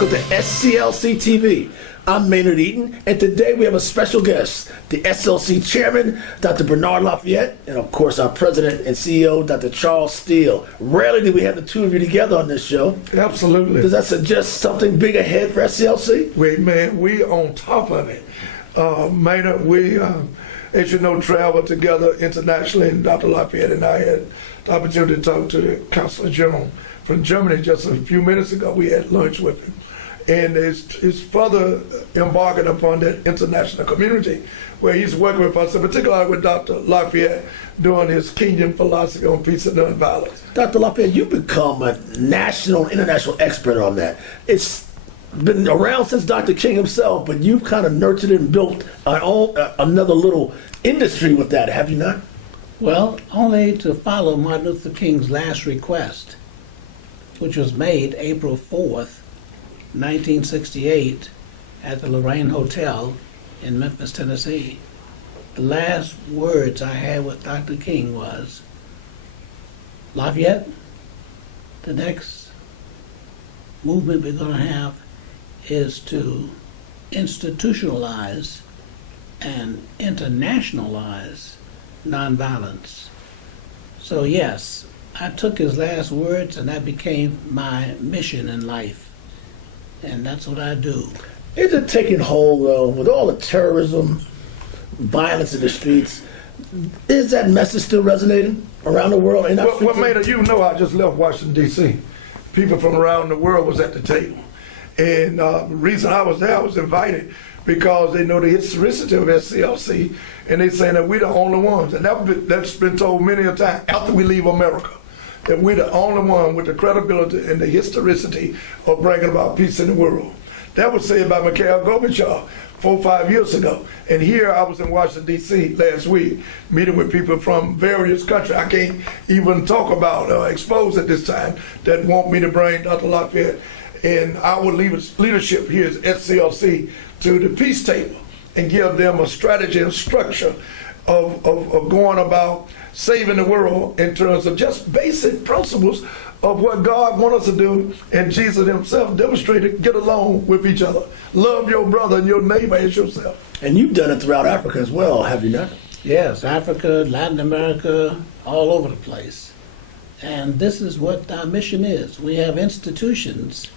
welcome to SCLC TV. I'm Maynard Eaton, and today we have a special guest, the SCLC Chairman, Dr. Bernard Lafayette, and of course our President and CEO, Dr. Charles Steele. Rarely do we have the two of you together on this show. Absolutely. Does that suggest something big ahead for SCLC? We on top of it. Maynard, we, as you know, travel together internationally, and Dr. Lafayette and I had the opportunity to talk to the Consul General from Germany just a few minutes ago. We had lunch with him. And is further embarking upon that international community where he's working with us, in particular with Dr. Lafayette, doing his Kenyan philosophy on peace and nonviolence. Dr. Lafayette, you've become a national and international expert on that. It's been around since Dr. King himself, but you've kind of nurtured and built another little industry with that, have you not? Well, only to follow Martin Luther King's last request, which was made April 4th, 1968, at the Lorraine Hotel in Memphis, Tennessee. The last words I had with Dr. King was, Lafayette, the next movement we're going to have is to institutionalize and internationalize nonviolence. So yes, I took his last words and that became my mission in life. And that's what I do. Is it taking hold, though, with all the terrorism, violence in the streets? Is that message still resonating around the world? Well, Maynard, you know I just left Washington, D.C. People from around the world was at the table. And the reason I was there, I was invited because they know the historicity of SCLC, and they saying that we're the only ones. And that's been told many a time after we leave America, that we're the only one with the credibility and the historicity of bringing about peace in the world. That was said by Mikhail Gorbachev 4 or 5 years ago. And here I was in Washington, D.C. last week, meeting with people from various countries. I can't even talk about or expose at this time that want me to bring Dr. Lafayette and our leadership here at SCLC to the peace table and give them a strategy and structure of going about saving the world in terms of just basic principles of what God wants us to do, and Jesus himself demonstrated: get along with each other, love your brother and your neighbor as yourself. And you've done it throughout Africa as well, have you not? Yes, Africa, Latin America, all over the place. And this is what our mission is. We have institutions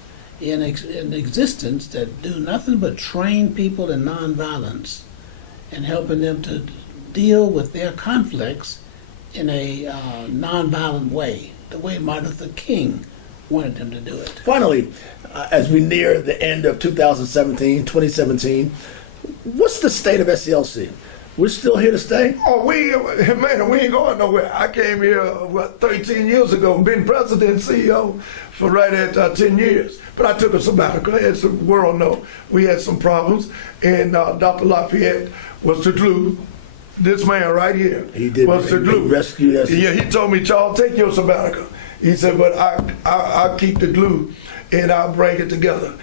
in existence that do nothing but train people in nonviolence and helping them to deal with their conflicts in a nonviolent way, the way Martin Luther King wanted them to do it. Finally, as we near the end of 2017, what's the state of SCLC? We're still here to stay? Oh, we ain't going nowhere. I came here, 13 years ago, been president and CEO for right at 10 years. But I took a sabbatical, as the world know. We had some problems, and Dr. Lafayette was the glue. This man right here was the glue. Rescued us. Yeah, he told me, Charles, take your sabbatical. He said, but I'll keep the glue and I'll bring it together.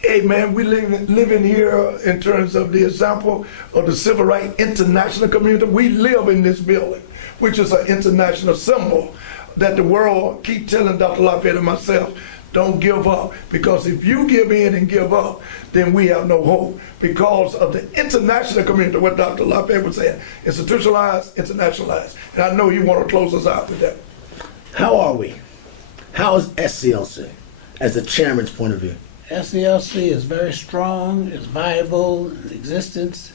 Hey man, we living here in terms of the example of the Civil Rights International community. We live in this building, which is an international symbol that the world keep telling Dr. Lafayette and myself, don't give up, because if you give in and give up, then we have no hope because of the international community, what Dr. Lafayette was saying, institutionalized, internationalized. And I know you want to close us out with that. How are we? How is SCLC as the chairman's point of view? SCLC is very strong, it's viable in existence.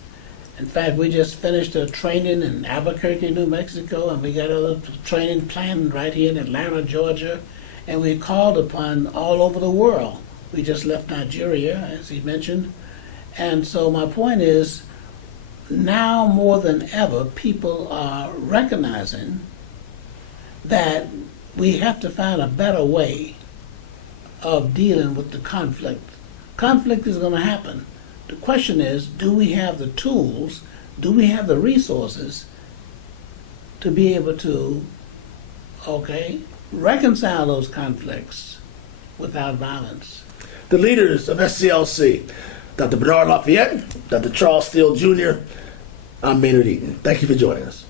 In fact, we just finished a training in Albuquerque, New Mexico, and we got other training planned right here in Atlanta, Georgia. And we called upon all over the world. We just left Nigeria, as he mentioned. And so my point is, now more than ever, people are recognizing that we have to find a better way of dealing with the conflict. Conflict is going to happen. The question is, do we have the tools, do we have the resources to be able to, reconcile those conflicts without violence? The leaders of SCLC, Dr. Bernard Lafayette, Dr. Charles Steele Jr., I'm Maynard Eaton. Thank you for joining us.